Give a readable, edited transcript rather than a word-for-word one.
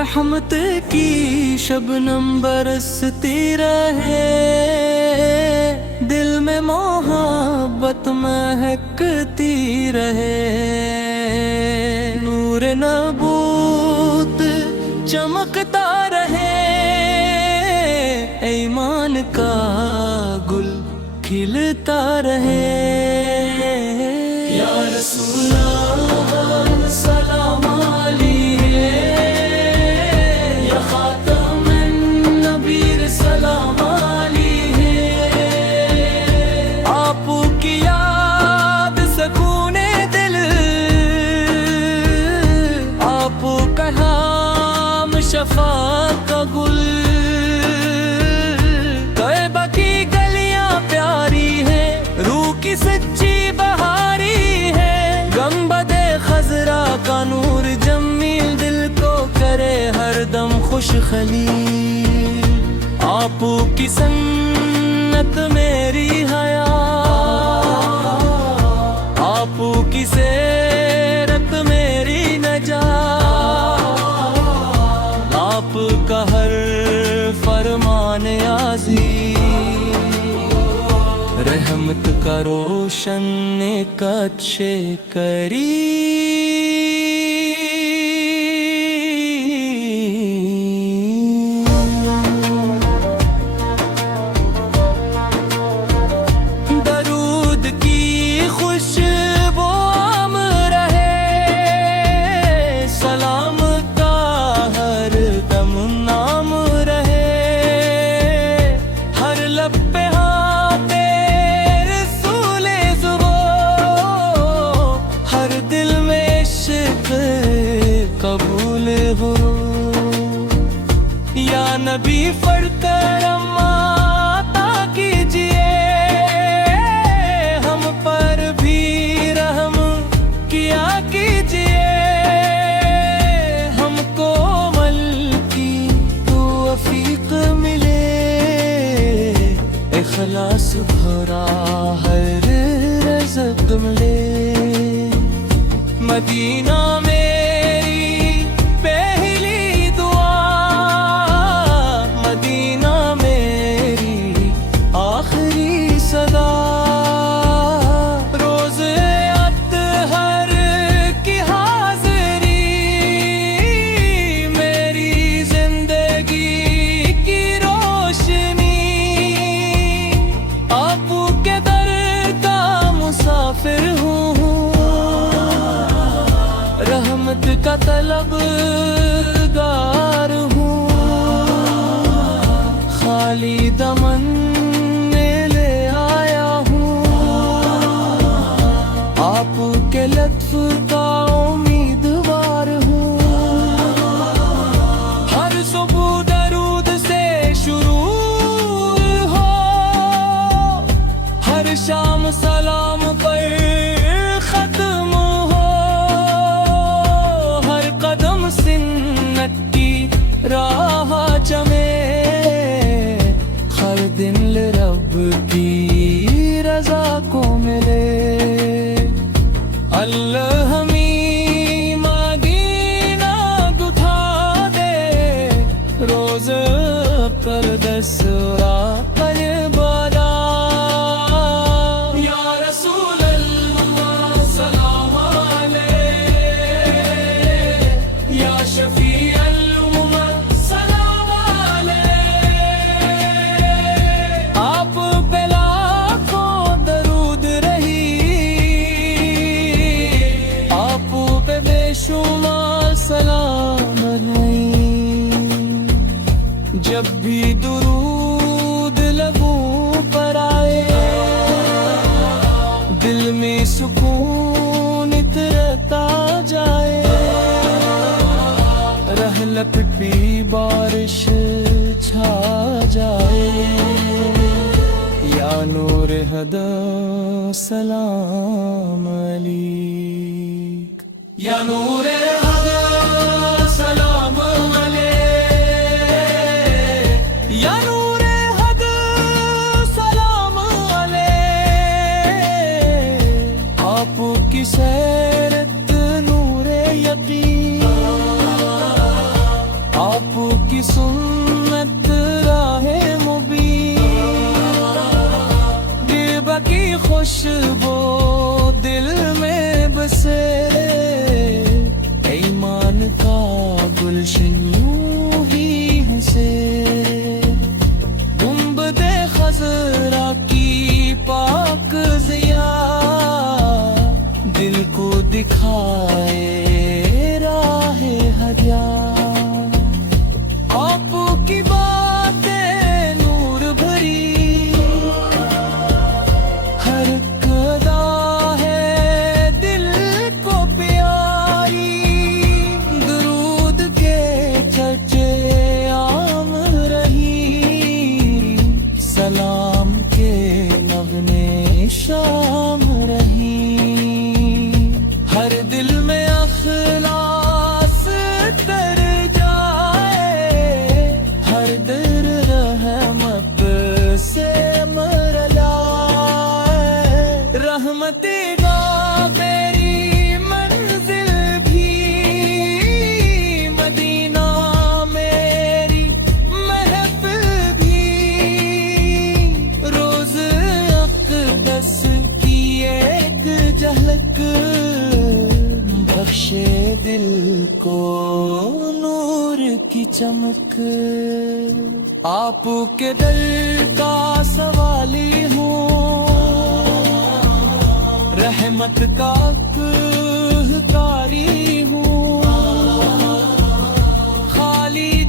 رحمت کی شبنم برستی رہے، دل میں محبت مہکتی رہے، نور نبوت چمکتا رہے، ایمان کا گل کھلتا رہے۔ یا رسول اللہ سلام علیہ، یا خاتم النبی سلام علیہ، آپ کی یاد سکون دل، آپ کا نام شفاعت کا گل، طیبہ کی گلیاں پیاری ہیں، روح کی سچی بہاری ہے، گنبد خضرا کا نور جمیل دل کو کرے ہر دم خوش خلیل، آپ کی سنت میری حیات، آپ کی سیرت میری نجات، آپ کا ہر فرمان عظیم، رحمت کا روشن کچھ کری۔ درود کی خوشبو عام رہے، سلام کا ہر دم نام رہے، ہر لب پہ قبول ہو۔ یا نبی فر کرم عطا کیجئے، ہم پر بھی رحم کیا کیجئے، ہم کو عمل کی توفیق ملے، اخلاص بھرا ہر رزق ملے، مدینہ میری پہلی دعا، مدینہ میری آخری صدا، روز اطہر کی حاضری، میری زندگی کی روشنی، آپ کے در کا مسافر ہوں، رحمت کا طلب گار ہوں، خالی دمن میں لے آیا ہوں، آپ کے لطف کا امیدوار ہوں، ہر صبح درود سے شروع ہو، ہر شام سلام پر ختم ہو، سنت کی راہ چمے، ہر دن رب کی رضا کو ملے، اللہ ہمیں مانگینا گتھا دے، روز پر دسورا قلب ادا۔ یا رسول اللہ سلام علیہ، یا شفیع الامت سلام علیہ، آپ پہ لاکھوں درود رہی، آپ پہ بے شمار سلام رہی، جب بھی درود لبوں پر آئے، دل میں سکون اترتا جائے، رحلت پہ بارش چھا جائے، یا نور ہدا سلام علیک، یا نور ہدا سلام علیک، یا نور ہدا سلام علیک، آپ کی سیرت نور یقین، کی سنت راہ مبین، غربہ کی خوشبو دل میں بسے، ایمان کا گلشن یوں ہی ہنسے، گنبد خضرا کی پاک ضیا دل کو دکھائے راہ ہدیہ، آپ کی باتیں نور بھری، ہر ادا ہے دل کو پیاری، درود کے چرچے عام رہی، سلام کے نغمے شام رہی، ہر دل میں اخلاص تر جائے، ہر در رحمت سے مرلا، رحمتی گاہ میری منزل بھی، مدینہ میری محفل بھی، روز اقدس کی ایک جھلک، بخشے دل کو نور کی چمک، آپ کے در کا سوالی ہوں، رحمت کا کاری ہوں، خالی